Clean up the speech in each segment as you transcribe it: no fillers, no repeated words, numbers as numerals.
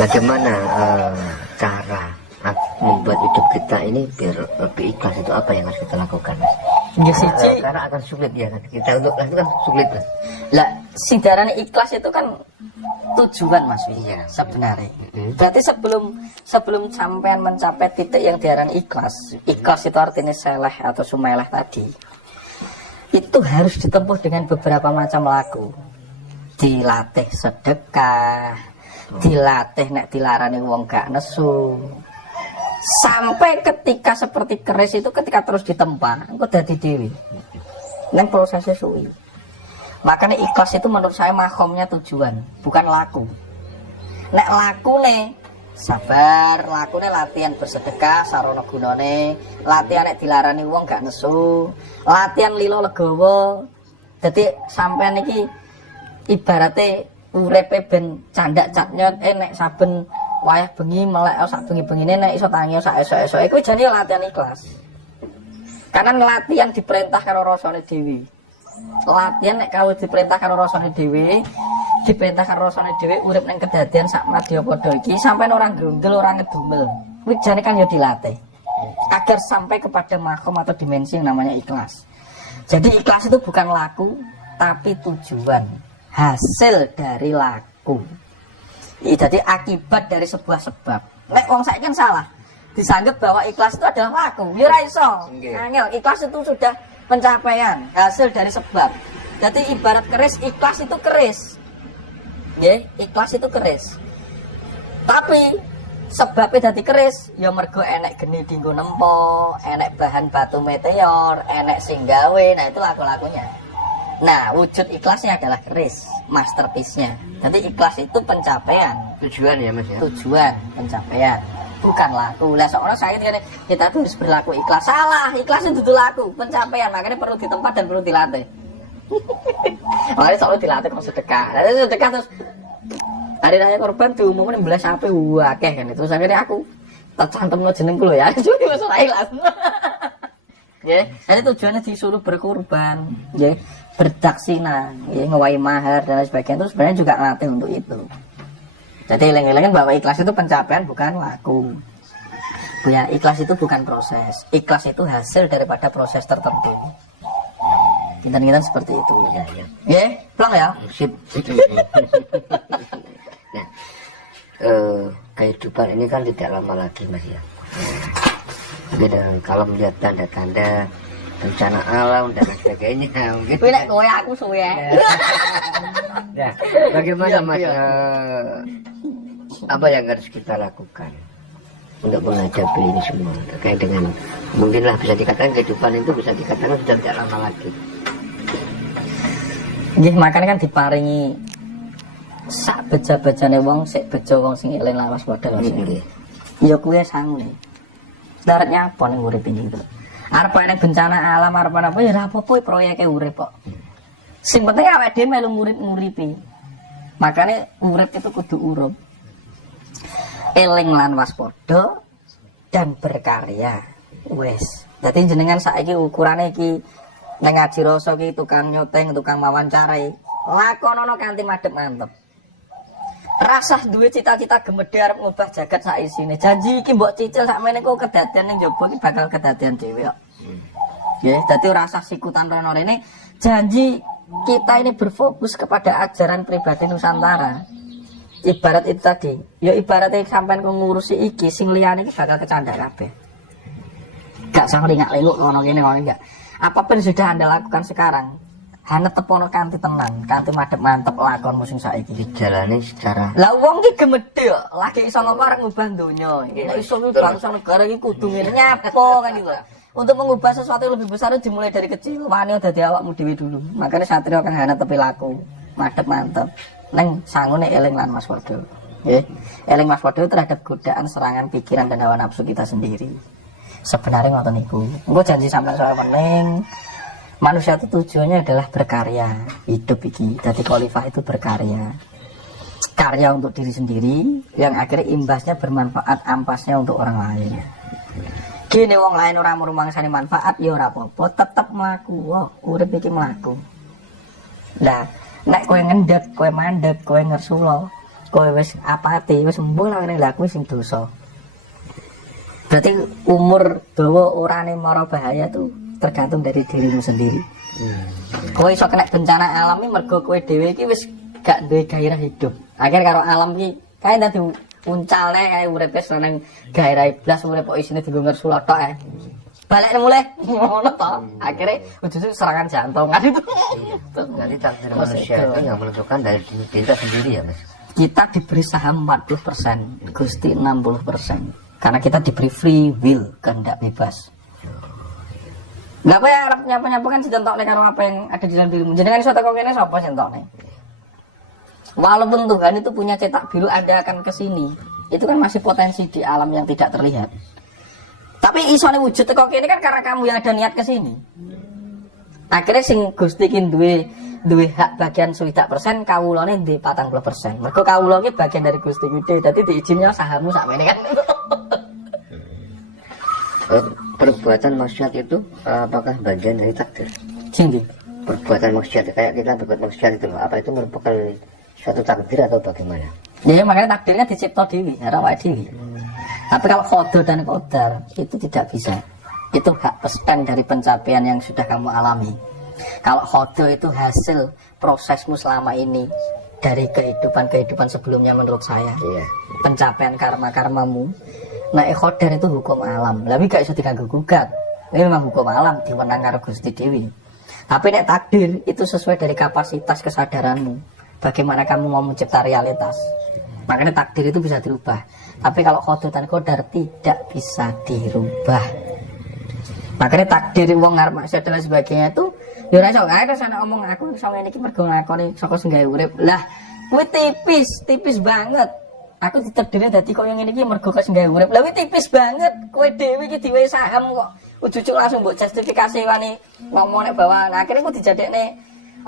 Bagaimana cara membuat hidup kita ini biar lebih ikhlas, itu apa yang harus kita lakukan, Mas? Ya siji, Karena akan sulit ya kita untuk itu kan sulit, Mas. lah sing darane ikhlas itu kan tujuan, Mas Wi. Iya. Sebenarnya. Berarti sebelum sampean mencapai titik yang diarani ikhlas, ikhlas itu artinya seleh atau sumeleh tadi. Itu harus ditempuh dengan beberapa macam laku. Dilatih sedekah, dilatih nek dilarani wong gak nesu. Sampai ketika seperti keris itu ketika terus ditempa, engko dadi dewi. Nang prosesnya suwi. Makanya ikhlas itu menurut saya makomnya tujuan, bukan laku. Nek laku nih sabar, laku nih latihan bersedekah, sarono gunane, latihan nek dilarani wong gak nesu, latihan lilo legowo. Jadi sampean iki ibaratnya urepe ben candak catnyot, nek saben wayah bengi melek sak bengi-bengine nek iso tangi sak esuk-esuk iku jane latihan ikhlas. Karena latihan diperintah karo rasane dewi. Latihan nek kawit diperintah karo rasane dhewe, diperintah karo rasane dhewe urip ning kedadian sak madya padha iki sampeyan ora grondel, ora ngedumel. Kuwi jane kan ya dilatih. Agar sampai kepada makom atau dimensi yang namanya ikhlas. Jadi ikhlas itu bukan laku, tapi tujuan, hasil dari laku. Jadi akibat dari sebuah sebab. Nek wong saiki kan salah. Disanggep bahwa ikhlas itu adalah laku. Ya ora iso. Angel, ikhlas itu sudah pencapaian, hasil dari sebab. Jadi ibarat keris, ikhlas itu keris. Ya, ikhlas itu keris. Tapi sebabnya dari keris, ya mergo enek geni dinggo nempo, enek bahan batu meteor, enek singgawe, nah itu laku-lakunya. Nah, wujud ikhlasnya adalah keris, masterpiece-nya. Jadi ikhlas itu pencapaian. Tujuan ya, Mas ya. Tujuan, pencapaian. Bukan laku. Lah seorang saya kita tuh harus berlaku ikhlas. Salah, ikhlas itu laku, pencapaian. Makanya perlu ditempat dan perlu dilatih. Makanya selalu dilatih kalau sedekah. Lalu sedekah terus hari raya korban diumumin belas sampai wakeh kan itu. Akhirnya aku tercantum lo jeneng lo ya. Jadi masalah ikhlas. Ya, jadi tujuannya disuruh berkorban, ya, berdaksina, ya, ngewai mahar dan lain sebagainya itu sebenarnya juga ngelatih untuk itu. Jadi eleng-elengin bahwa ikhlas itu pencapaian bukan laku. Ya, ikhlas itu bukan proses. Ikhlas itu hasil daripada proses tertentu. Kinten-kinten seperti itu. Ya, ya. Ya, pulang ya. Sip. Nah, kehidupan ini kan tidak lama lagi, Mas ya. Beda, kalau melihat tanda-tanda bencana alam dan sebagainya mungkin. Tapi nek kowe aku suwe. Ya, bagaimana Mas? Apa yang harus kita lakukan untuk menghadapi ini semua terkait dengan mungkinlah bisa dikatakan kehidupan itu bisa dikatakan sudah tidak lama lagi. Nggih, makanya kan diparingi sak beja-bejane wong sik beja wong sing eling lawas padha Mas. Nggih. Ya kuwi sangu. Daratnya apa ning urip ini gitu. Arep ana bencana alam arep apa ya ora apa-apa proyeke urip kok. Sing penting awake dhewe melu nguripi. Makanya urip itu kudu urup. Eling lan waspada dan berkarya. Wes. Dadi jenengan saiki ukurane iki nang ngaji rasa iki tukang nyoteng, tukang mawancarai. Lakonono kanthi madhep mantep. Rasah duwe cita-cita gemedhe arep ngubah jagat sak isine. Janji iki mbok cicil sakmene kok kedadian ning njaba iki bakal kedadian dhewe kok. Nggih, dadi rasah sikutan rono rene janji kita ini berfokus kepada ajaran pribadi Nusantara. Ibarat itu tadi, ya ibaratnya sampean kok ngurusi iki sing liyane iki bakal kecandak kabeh. Gak sampe ngak-lenguk ngono kene ngono enggak. Apapun sudah Anda lakukan sekarang, hanet tepono kanthi tenang, kanthi madhep mantep lakonmu sing saiki. Dijalani secara Lah wong iki gemedhe kok, lagi iso ngopo arep ngubah donya. Nek iso kuwi bangsa negara iki kudu ngene nyapo kan gitu. Untuk mengubah sesuatu yang lebih besar dimulai dari kecil. Wani dadi awakmu dhewe dulu. Makanya satria kan hanet tepi laku, madhep mantep. Neng sangune eling lan waspada. Nggih. Eling waspada terhadap godaan serangan pikiran dan hawa nafsu kita sendiri. Sebenarnya ngoten niku. Engko janji sampean soal meneng. Manusia itu tujuannya adalah berkarya, hidup iki. Jadi khalifah itu berkarya. Karya untuk diri sendiri yang akhirnya imbasnya bermanfaat, ampasnya untuk orang lain. Gini wong lain ora murumangsani manfaat ya ora apa-apa, tetep mlaku. Wah, urip iki mlaku. Lah, nek kowe ngendhet, kowe mandek, kowe ngersula, kowe wis apati wis embung nang ngene lha kuwi sing dosa. Berarti umur dawa orane mara bahaya tuh tergantung dari dirimu sendiri. Kowe iso kena bencana alami mergo kowe dhewe iki wis gak duwe gairah hidup. Akhir karo alam iki kae dadi uncalne kae urip wis nang gairah iblis urip kok isine dienggo ngersul tok ae. Balik mulai ngono to. Akhirnya ujung serangan jantung kan itu. Jadi takdir manusia itu yang menentukan dari diri kita sendiri ya Mas. Kita diberi saham 40%, Gusti 60%. Karena kita diberi free will, kehendak bebas. Nggak apa ya, nyapa-nyapa kan ditentoknya karo apa yang ada di dalam dirimu. Jadi kan iso teko kene sapa sing entokne. Walaupun Tuhan itu punya cetak biru Anda akan ke sini, itu kan masih potensi di alam yang tidak terlihat. Tapi isone wujud teko kene kan karena kamu yang ada niat ke sini. Akhirnya sing Gusti ki duwe hak bagian 1% kawulane di 40%. Mergo kawula ki bagian dari Gusti gede, dadi diizinnya sahammu sakmene kan. Perbuatan maksiat itu apakah bagian dari takdir? Sing Perbuatan maksiat kayak kita berbuat maksiat itu apa itu merupakan suatu takdir atau bagaimana? ya makanya takdirnya dicipta dewi, awake dewi. Tapi kalau khodo dan qadar itu tidak bisa. Itu hak pesan dari pencapaian yang sudah kamu alami. Kalau khodo itu hasil prosesmu selama ini dari kehidupan sebelumnya menurut saya. Iya. Pencapaian karma-karmamu. Nah, qadar itu hukum alam. Tapi gak bisa diganggu gugat. Ini memang hukum alam diwenang karo Gusti Dewi. Tapi nek takdir itu sesuai dari kapasitas kesadaranmu. Bagaimana kamu mau mencipta realitas. Makanya takdir itu bisa dirubah. Tapi kalau khodo dan qadar tidak bisa dirubah. Makanya takdir wong ngarep maksiat dan sebagainya itu ya ora iso kae terus ana omong aku iso ngene iki mergo ngakoni saka sing gawe urip. Lah, kuwi tipis banget. Aku ditakdirnya dadi koyo ngene iki mergo kok sing gawe urip. Lah kuwi tipis banget. Kowe dhewe iki diwehi saham kok ujug-ujug langsung mbok justifikasi wani ngomong nek bahwa nah, akhirnya aku dijadekne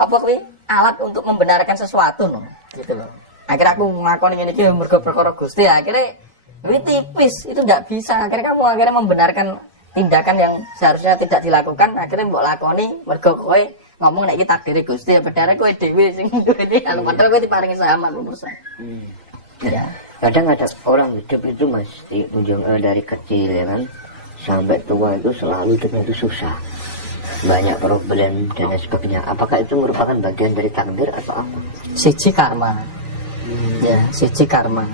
apa kuwi alat untuk membenarkan sesuatu no. Gitu loh. Akhirnya aku ngakoni ngene iki mergo perkara Gusti. Akhirnya kuwi tipis, itu enggak bisa. Akhirnya kamu membenarkan tindakan yang seharusnya tidak dilakukan, akhirnya mbok lakoni mergo kowe ngomong nek iki takdire Gusti, padahal kowe dhewe sing duweni anu padahal kowe diparingi saham 40%. Ya. Kadang ada orang hidup itu Mas di ujung dari kecil ya kan sampai tua itu selalu hidupnya itu susah, banyak problem dan lain sebagainya. Apakah itu merupakan bagian dari takdir atau apa? Siji karma. Ya, siji karma.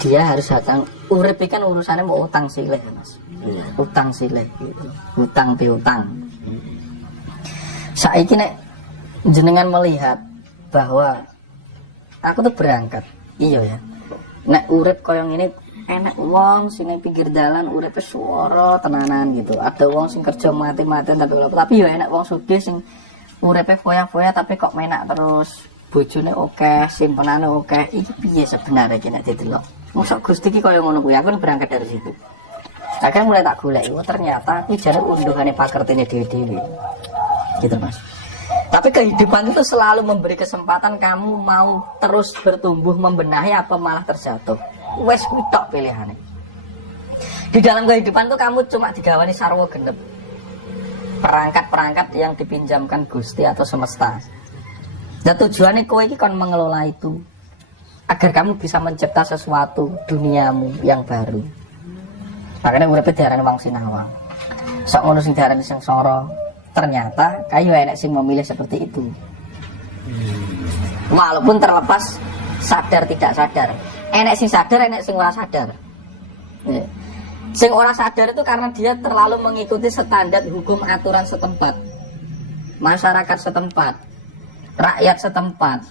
Dia harus datang urip kan urusannya mau utang silih Mas. Utang silih gitu. Utang piutang. Saiki nek jenengan melihat bahwa aku tuh berangkat. Iya ya. Nek urip koyo ngene enak wong sing ning pinggir dalan uripe swara tenanan gitu. Ada wong sing kerja mati-matian tapi ya enak wong sugih sing uripe foya-foya tapi kok menak terus. Bojone akeh, simpenane akeh. Iki piye sebenarnya iki nek didelok. Mosok Gusti iki koyo ngono kuwi. Aku berangkat dari situ. Akhirnya mulai tak golek, ternyata ini jadi unduhannya pakertine dewi-dewi gitu Mas. Tapi kehidupan itu selalu memberi kesempatan kamu mau terus bertumbuh membenahi apa malah terjatuh. Wes kuwi tok pilihane. Di dalam kehidupan itu kamu cuma digawani sarwa genep. Perangkat-perangkat yang dipinjamkan Gusti atau semesta. Dan tujuannya kowe iki kon mengelola itu agar kamu bisa mencipta sesuatu duniamu yang baru. Makanya uripe diarani wong sinawang. Sok ngono sing diarani sengsara. Ternyata kayu enek sing memilih seperti itu. Walaupun terlepas sadar tidak sadar. Enek sing sadar, enek sing ora sadar. Ya. Sing ora sadar itu karena dia terlalu mengikuti standar hukum aturan setempat. Masyarakat setempat, rakyat setempat,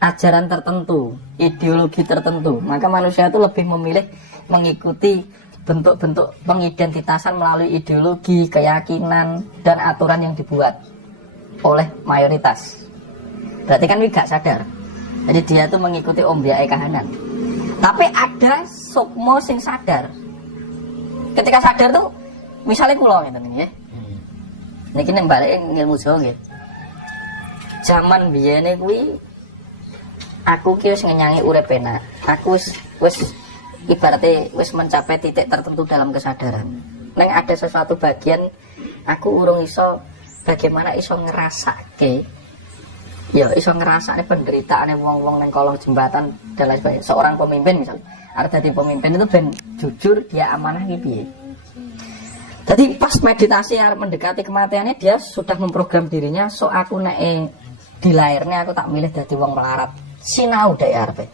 ajaran tertentu, ideologi tertentu. Maka manusia itu lebih memilih mengikuti bentuk-bentuk pengidentitasan melalui ideologi, keyakinan, dan aturan yang dibuat oleh mayoritas. Berarti kan dia gak sadar. Jadi dia tuh mengikuti ombyae kahanan. Tapi ada sukmo sing sadar. Ketika sadar tuh, misalnya kula ngeten nggih. Niki nek balik ilmu Jawa nggih. Zaman biyene kuwi aku ki wis ngenyangi urip enak. Aku wis ibaratnya wis mencapai titik tertentu dalam kesadaran. Neng ada sesuatu bagian aku urung iso bagaimana iso ngerasake ya iso ngerasane penderitaane wong-wong nang kolong jembatan dan lain sebagainya. Seorang pemimpin misal, arep dadi pemimpin itu ben jujur dia amanah iki piye. Jadi pas meditasi arep mendekati kematiannya dia sudah memprogram dirinya, so aku nek dilairnya aku tak milih dadi wong melarat. Sinau dek arepe.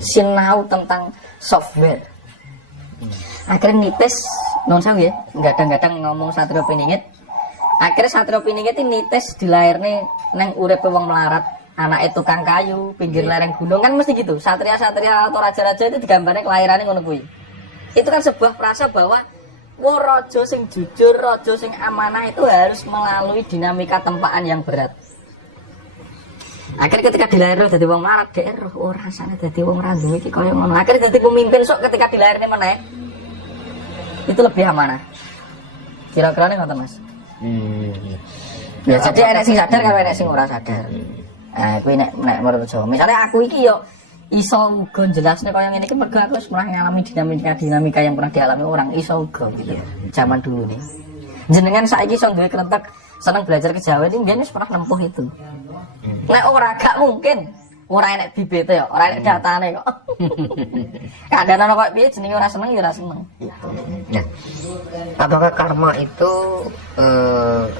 Sinau tentang software. Akhirnya nitis non sewu ya, kadang-kadang ngomong Satrio Piningit. Akhirnya Satrio Piningit ini nitis dilairne neng urepe wong melarat, anak itu tukang kayu, pinggir lereng gunung kan mesti gitu. Satria-satria atau raja-raja itu digambarnya kelahirannya ngono kuwi. Itu kan sebuah frasa bahwa raja sing jujur, raja sing amanah itu harus melalui dinamika tempaan yang berat. Akhirnya ketika dilahirno dadi wong melarat, dhek roh rasane dadi wong ra duwe iki kaya ngono. Akhirnya dadi pemimpin sok ketika dilahirne meneh. Itu lebih amanah. Kira-kira nih ngoten Mas. Ya jadi enek sing sadar karo enek sing ora sadar. Kuwi nek menurut Jawa. Misalnya aku iki yo iso uga jelasne kaya ngene iki mergo aku wis pernah ngalami dinamika yang pernah dialami orang, iso uga gitu. Zaman dulu nih. Jenengan saiki iso duwe krentek seneng belajar kejawen iki mbiyen wis pernah nempuh itu. Nek ora gak mungkin. Ora enek bibite ya, ora enek datane kok. Kadang ana kok piye jenenge ora seneng ya ora seneng. Gitu. Nah, apakah karma itu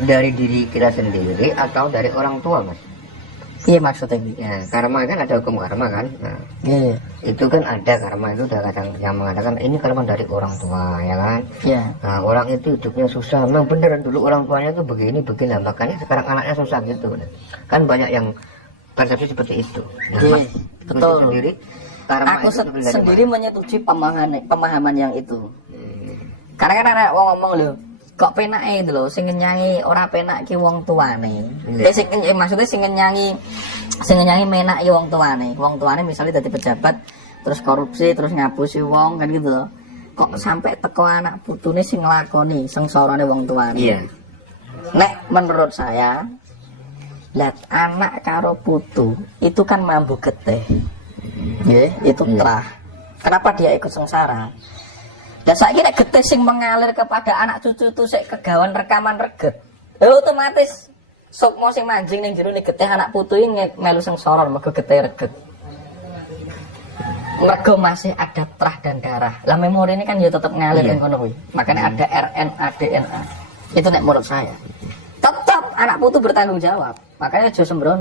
dari diri kita sendiri atau dari orang tua, Mas? Iya maksudnya gitu. Ya, karma kan ada hukum karma kan. Nah, itu kan ada karma itu udah kadang yang mengatakan ini karma dari orang tua, ya kan? Iya. Nah, orang itu hidupnya susah. Memang beneran dulu orang tuanya tuh begini, makanya sekarang anaknya susah gitu. Kan banyak yang persepsi seperti itu. Nah, Mas, betul. Sendiri, karma aku itu sendiri menyetujui pemahaman yang itu. Karena kan ada wong ngomong lho, kok penake itu lho, sing ngenyangi ora penak ki wong tuane. Maksudnya sing ngenyangi menak ki wong tuane. Wong tuane misalnya dadi pejabat, terus korupsi, terus ngapusi wong kan gitu loh. Kok sampai teko anak putune sing nglakoni sengsorane wong tuane. Iya. Nek menurut saya lihat anak karo putu itu kan mambu getih, itu terah. Kenapa dia ikut sengsara? Dan saya kira getih sing mengalir kepada anak cucu itu sik kegawan rekaman reget. Otomatis sukmo sing manjing ning jero getih anak putu ini melu sengsara mergo getih reget. Mergo masih ada terah dan darah. Lah memori ini kan ya tetap ngalir ning kono kuwi. Makanya ada RNA DNA. Itu nek menurut saya. Tetap anak putu bertanggung jawab. Makanya aja sembrono.